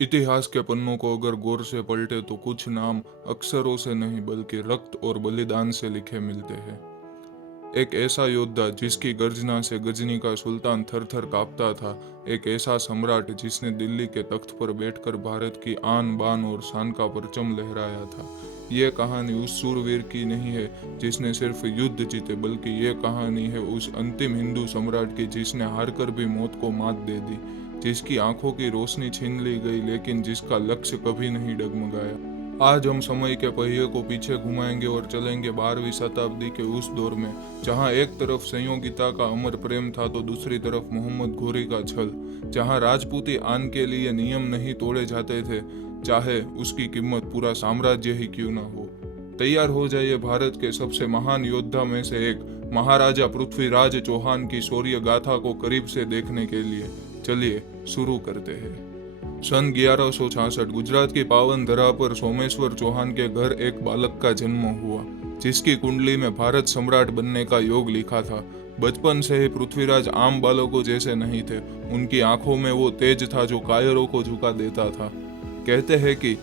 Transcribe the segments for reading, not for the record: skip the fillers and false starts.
इतिहास के पन्नों को अगर गौर से पलटे तो कुछ नाम अक्षरों से नहीं बल्कि रक्त और बलिदान से लिखे मिलते हैं। एक ऐसा योद्धा जिसकी गर्जना से गजनी का सुल्तान थर थर कांपता था। एक ऐसा सम्राट जिसने दिल्ली के तख्त पर बैठकर भारत की आन बान और शान का परचम लहराया था। ये कहानी उस सूरवीर की नहीं है जिसने सिर्फ युद्ध जीते, बल्कि ये कहानी है उस अंतिम हिंदू सम्राट की जिसने हारकर भी मौत को मात दे दी, जिसकी आंखों की रोशनी छीन ली गई लेकिन जिसका लक्ष्य कभी नहीं डगमगाया। आज हम समय के पहिए को पीछे घुमाएंगे और चलेंगे 12वीं शताब्दी के उस दौर में जहां एक तरफ संयोगिता का अमर प्रेम था तो दूसरी तरफ मोहम्मद घोरी का छल, जहां राजपूती आन के लिए नियम नहीं तोड़े जाते थे, चाहे उसकी कीमत पूरा साम्राज्य ही क्यों ना हो। तैयार हो जाइए भारत के सबसे महान योद्धा में से एक महाराजा पृथ्वीराज चौहान की शौर्य गाथा को करीब से देखने के लिए चलिए शुरू करते हैं। सन 1166 गुजरात की पावन धरा पर सोमेश्वर चौहान के घर एक बालक का जन्म हुआ, जिसकी कुंडली में भारत सम्राट बनने का योग लिखा था। बचपन से ही पृथ्वीराज आम बालकों जैसे नहीं थे। उनकी आंखों में वो तेज था जो कायरों को झुका देता था। कहते हैं कि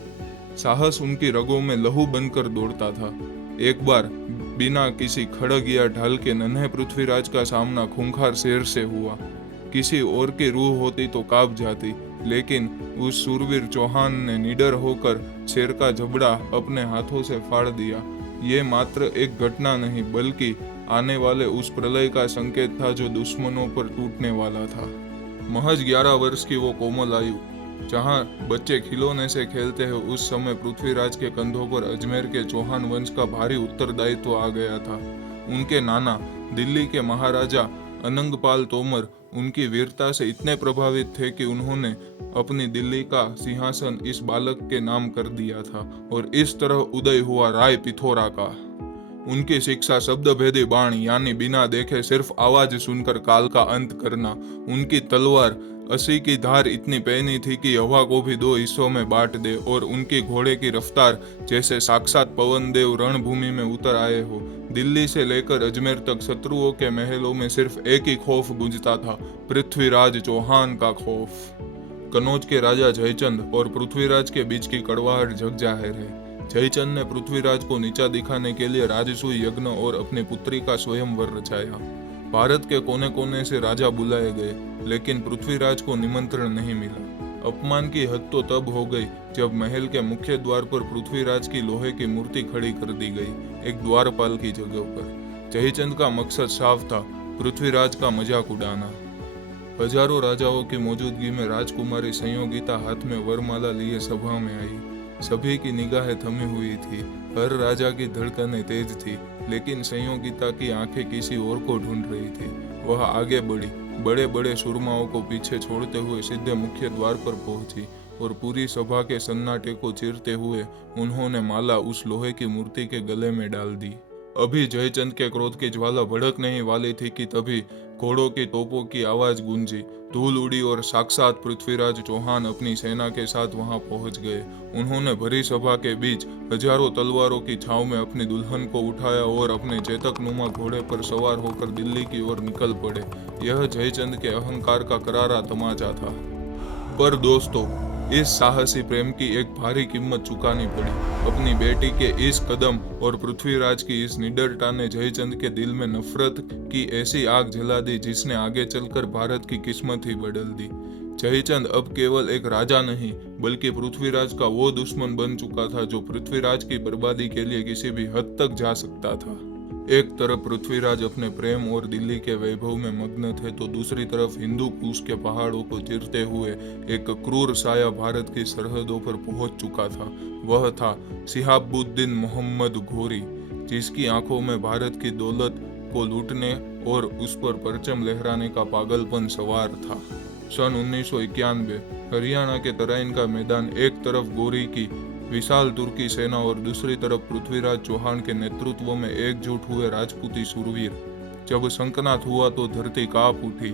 साहस उनकी रगों में लहू बनकर दौड़ता था। एक बार बिना किसी खड़ग या ढाल के नन्हे पृथ्वीराज का सामना खूंखार शेर से हुआ। किसी और की रूह होती तो कांप जाती, लेकिन उस सूरवीर चौहान ने निडर होकर शेर का जबड़ा अपने हाथों से फाड़ दिया। ये मात्र एक घटना नहीं बल्कि आने वाले उस प्रलय का संकेत था जो दुश्मनों पर टूटने वाला था। महज 11 वर्ष की वो कोमल आयु, जहां बच्चे खिलौने से खेलते हैं, उस समय पृथ्वीराज के कंधों पर अजमेर के चौहान वंश का भारी उत्तरदायित्व आ गया था। उनके नाना दिल्ली के महाराजा अनंगपाल तोमर उनकी वीरता से इतने प्रभावित थे कि उन्होंने अपनी दिल्ली का सिंहासन इस बालक के नाम कर दिया था और इस तरह उदय हुआ राय पिथौरा का। उनकी शिक्षा शब्द भेदी बाण यानी बिना देखे सिर्फ आवाज सुनकर काल का अंत करना। उनकी तलवार 80 की धार इतनी पैनी थी कि हवा को भी 2 हिस्सों में बांट दे, और उनकी घोड़े की रफ्तार जैसे साक्षात पवन देव रणभूमि में उतर आए हो। दिल्ली से लेकर अजमेर तक शत्रुओं के महलों में सिर्फ एक ही खौफ गूंजता था, पृथ्वीराज चौहान का खौफ। कनौज के राजा जयचंद और पृथ्वीराज के बीच की कड़वाहट जग जाहिर है। जयचंद ने पृथ्वीराज को नीचा दिखाने के लिए राजसूय यज्ञ और अपनी पुत्री का स्वयंवर रचाया। भारत के कोने कोने से राजा बुलाए गए, लेकिन पृथ्वीराज को निमंत्रण नहीं मिला। अपमान की हद तो तब हो गई जब महल के मुख्य द्वार पर पृथ्वीराज की लोहे की मूर्ति खड़ी कर दी गई, एक द्वारपाल की जगह पर। जयचंद का मकसद साफ था, पृथ्वीराज का मजाक उड़ाना। हजारों राजाओं की मौजूदगी में राजकुमारी संयोगिता हाथ में वरमाला लिए सभा में आई। सभी की निगाहें थमी हुई थी, हर राजा की धड़कनें तेज थी, लेकिन संयोगिता की आंखें किसी और को ढूंढ रही थी। वह आगे बढ़ी, बड़े बड़े सुरमाओं को पीछे छोड़ते हुए सीधे मुख्य द्वार पर पहुंची और पूरी सभा के सन्नाटे को चीरते हुए उन्होंने माला उस लोहे की मूर्ति के गले में डाल दी। अभी जयचंद के क्रोध की ज्वाला भड़कने वाली थी कि तभी घोड़ों की तोपों की आवाज गूंजी, धूल उड़ी और साक्षात पृथ्वीराज चौहान अपनी सेना के साथ वहां पहुंच गए। उन्होंने भरी सभा के बीच हजारों तलवारों की छाव में अपनी दुल्हन को उठाया और अपने चेतकनुमा घोड़े पर सवार होकर दिल्ली की ओर निकल पड़े। यह जयचंद के अहंकार का करारा तमाचा था। पर दोस्तों, इस साहसी प्रेम की एक भारी कीमत चुकानी पड़ी। अपनी बेटी के इस कदम और पृथ्वीराज की इस निडरता ने जयचंद के दिल में नफरत की ऐसी आग जला दी जिसने आगे चलकर भारत की किस्मत ही बदल दी। जयचंद अब केवल एक राजा नहीं बल्कि पृथ्वीराज का वो दुश्मन बन चुका था जो पृथ्वीराज की बर्बादी के लिए किसी भी हद तक जा सकता था। एक तरफ पृथ्वीराज अपने प्रेम और दिल्ली के वैभव में मग्न थे तो दूसरी तरफ हिंदू कुश के पहाड़ों को चीरते हुए एक क्रूर साया भारत की सरहदों पर पहुंच चुका था। वह था शिहाबुद्दीन मोहम्मद घोरी, जिसकी आंखों में भारत की दौलत को लूटने और उस पर परचम लहराने का पागलपन सवार था। सन 1991 हरियाणा के तराइन का मैदान, एक तरफ घोरी की विशाल तुर्की सेना और दूसरी तरफ पृथ्वीराज चौहान के नेतृत्व में एकजुट हुए राजपूती शूरवीर। जब शंखनाद हुआ तो धरती कांप उठी।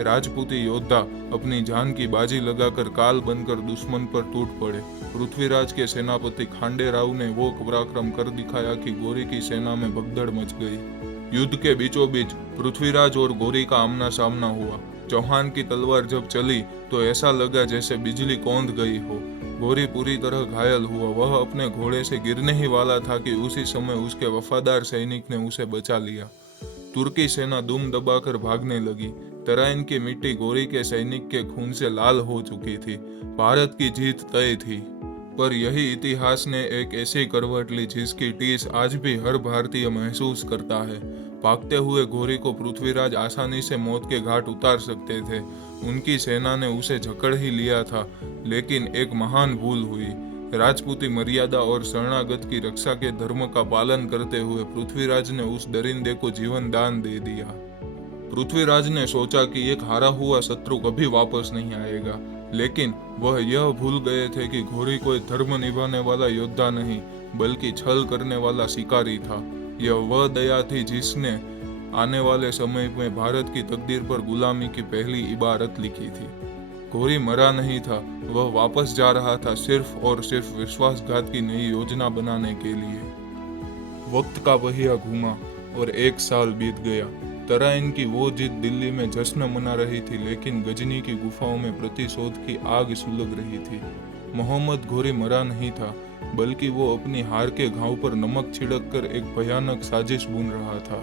राजपूती योद्धा अपनी जान की बाजी लगाकर काल बनकर दुश्मन पर टूट पड़े। पृथ्वीराज के सेनापति खांडे राव ने वो पराक्रम कर दिखाया कि घोरी की सेना में भगदड़ मच गई। युद्ध के बीचों बीच पृथ्वीराज और घोरी का आमना सामना हुआ। चौहान की तलवार जब चली तो ऐसा लगा जैसे बिजली कौंध गई हो। घोरी पूरी तरह घायल हुआ। वह अपने घोड़े से गिरने ही वाला था कि उसी समय उसके वफादार सैनिक ने उसे बचा लिया। तुर्की सेना दुम दबाकर भागने लगी। तराइन की मिट्टी घोरी के सैनिक के खून से लाल हो चुकी थी। भारत की जीत तय थी। पर यही इतिहास ने एक ऐसी करवट ली जिसकी टीस आज भी हर भारतीय महसूस करता है। भागते हुए घोरी को पृथ्वीराज आसानी से मौत के घाट उतार सकते थे। उनकी सेना ने उसे जकड़ ही लिया था, लेकिन एक महान भूल हुई। राजपूती मर्यादा और शरणागत की रक्षा के धर्म का पालन करते हुए पृथ्वीराज ने उस दरिंदे को जीवन दान दे दिया। पृथ्वीराज ने सोचा कि एक हारा हुआ शत्रु कभी वापस नहीं आएगा, लेकिन वह यह भूल गए थे कि घोरी कोई धर्म निभाने वाला योद्धा नहीं, बल्कि छल करने वाला शिकारी था। यह वह दया थी जिसने आने वाले समय में भारत की तकदीर पर गुलामी की पहली इबारत लिखी थी। घोरी मरा नहीं था, वह वापस जा रहा था सिर्फ और सिर्फ विश्वासघात की नई योजना बनाने के लिए। वक्त का पहिया घूमा और 1 साल बीत गया। तराइन की वो जीत दिल्ली में जश्न मना रही थी, लेकिन गजनी की गुफाओं में प्रतिशोध की आग सुलग रही थी। मोहम्मद घोरी मरा नहीं था, बल्कि वो अपनी हार के घाव पर नमक छिड़क कर एक भयानक साजिश बुन रहा था।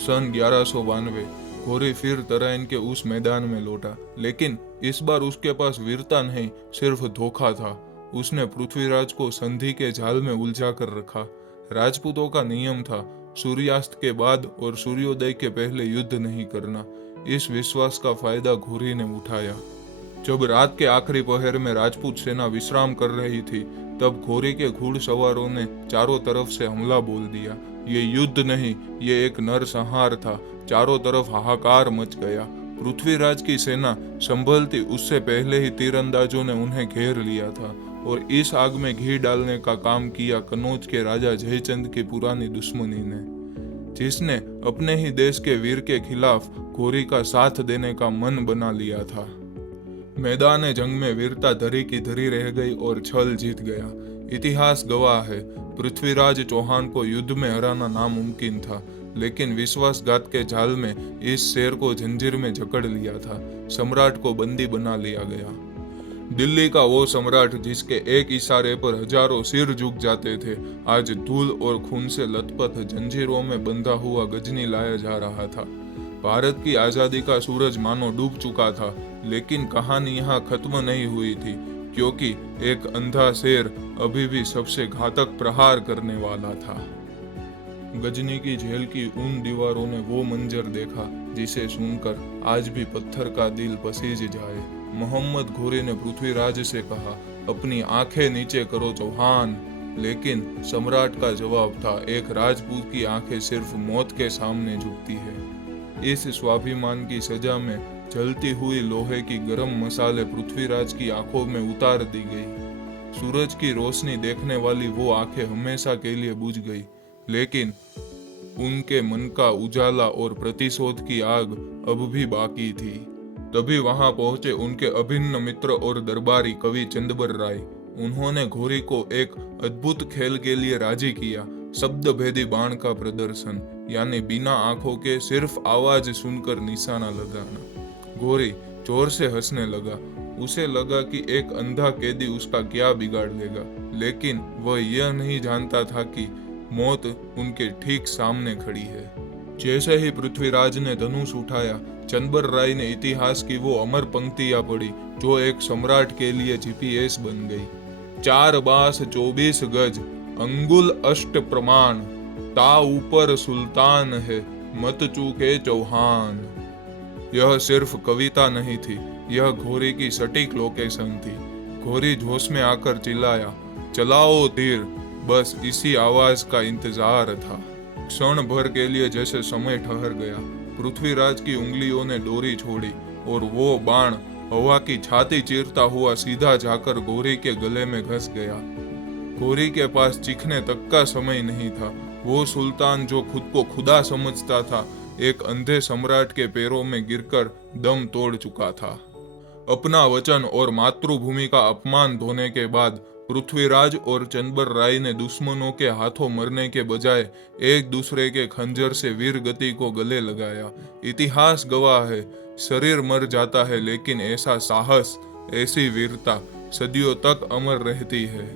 सन 1192 घोरी फिर तराइन के उस मैदान में लौटा, लेकिन इस बार उसके पास वीरता नहीं, सिर्फ धोखा था। उसने पृथ्वीराज को संधि के जाल में उलझा कर रखा। राजपूतों का नियम था, सूर्यास्त के बाद और सूर्योदय के पहले युद्ध नहीं करना। इस विश्वास का फायदा घोरी ने उठाया। जब रात के आखिरी पहर में राजपूत सेना विश्राम कर रही थी, तब घोरी के घुड़सवारों ने चारों तरफ से हमला बोल दिया। ये युद्ध नहीं, ये एक नरसंहार था। चारों तरफ हाहाकार मच गया। पृथ्वीराज की सेना संभलती उससे पहले ही तीरंदाजों ने उन्हें घेर लिया था, और इस आग में घी डालने का काम किया कन्नौज के राजा जयचंद की पुरानी दुश्मनी ने, जिसने अपने ही देश के वीर के खिलाफ घोरी का साथ देने का मन बना लिया था। मैदान जंग में वीरता धरी की धरी रह गई और छल जीत गया। इतिहास गवाह है, पृथ्वीराज चौहान को युद्ध में हराना नामुमकिन था, लेकिन विश्वासघात के जाल में इस शेर को जंजीर में जकड़ लिया था। सम्राट को बंदी बना लिया गया। दिल्ली का वो सम्राट जिसके एक इशारे पर हजारों सिर झुक जाते थे, आज धूल और खून से लथपथ जंजीरों में बंधा हुआ गजनी लाया जा रहा था। भारत की आजादी का सूरज मानो डूब चुका था, लेकिन कहानी यहाँ खत्म नहीं हुई थी, क्योंकि एक अंधा शेर अभी भी सबसे घातक प्रहार करने वाला था। गजनी की जेल की उन दीवारों ने वो मंजर देखा जिसे सुनकर आज भी पत्थर का दिल पसीज जाए। मोहम्मद घोरी ने पृथ्वीराज से कहा, अपनी आंखें नीचे करो चौहान। लेकिन सम्राट का जवाब था, एक राजपूत की आंखें सिर्फ मौत के सामने झुकती है। इस स्वाभिमान की सजा में जलती हुई लोहे की गरम मसाले पृथ्वीराज की आंखों में उतार दी गई। सूरज की रोशनी देखने वाली वो आंखें हमेशा के लिए बुझ गई, लेकिन उनके मन का उजाला और प्रतिशोध की आग अब भी बाकी थी। तभी वहां पहुंचे उनके अभिन्न मित्र और दरबारी कवि चंदबर राय। उन्होंने घोरी को एक अद्भुत खेल के लिए राजी किया, शब्द भेदी बाण का प्रदर्शन, यानी बिना आंखों के सिर्फ आवाज सुनकर निशाना लगाना। घोरी जोर से हंसने लगा। उसे लगा कि एक अंधा कैदी उसका क्या बिगाड़ लेगा, लेकिन वह यह नहीं जानता था कि मौत उनके ठीक सामने खड़ी है। जैसे ही पृथ्वीराज ने धनुष उठाया, चंदबर राय ने इतिहास की वो अमर पंक्तियां पढ़ी जो एक सम्राट के लिए जीपीएस बन गई। 4 बास 24 गज, अंगुल अष्ट प्रमाण, ता ऊपर सुल्तान है, मत चूके चौहान। यह सिर्फ कविता नहीं थी, यह घोरी की सटीक लोकेशन थी। घोरी जोश में आकर चिल्लाया, चलाओ तीर। बस इसी आवाज का इंतजार था। क्षण भर के लिए जैसे समय ठहर गया। पृथ्वीराज की उंगलियों ने डोरी छोड़ी और वो बाण हवा की छाती चीरता हुआ सीधा जाकर घोरी के गले में घस गया। घोरी के पास चीखने तक का समय नहीं था। वो सुल्तान जो खुद को खुदा समझता था, एक अंधे सम्राट के पैरों में गिरकर दम तोड़ चुका था। अपना वचन और मातृभूमि का अपमान ढोने के बाद पृथ्वीराज और चंद्र राय ने दुश्मनों के हाथों मरने के बजाय एक दूसरे के खंजर से वीर गति को गले लगाया। इतिहास गवाह है, शरीर मर जाता है लेकिन ऐसा साहस, ऐसी वीरता सदियों तक अमर रहती है।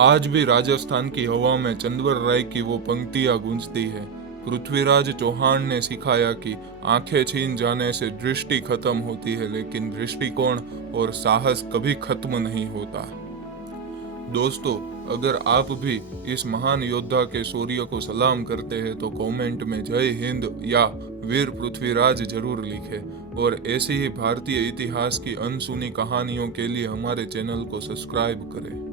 आज भी राजस्थान की हवा में चंद्र राय की वो पंक्तियां गूंजती है। पृथ्वीराज चौहान ने सिखाया कि आंखें छीन जाने से दृष्टि खत्म होती है, लेकिन दृष्टिकोण और साहस कभी खत्म नहीं होता। दोस्तों, अगर आप भी इस महान योद्धा के शौर्य को सलाम करते हैं तो कमेंट में जय हिंद या वीर पृथ्वीराज जरूर लिखें और ऐसी ही भारतीय इतिहास की अनसुनी कहानियों के लिए हमारे चैनल को सब्सक्राइब करें।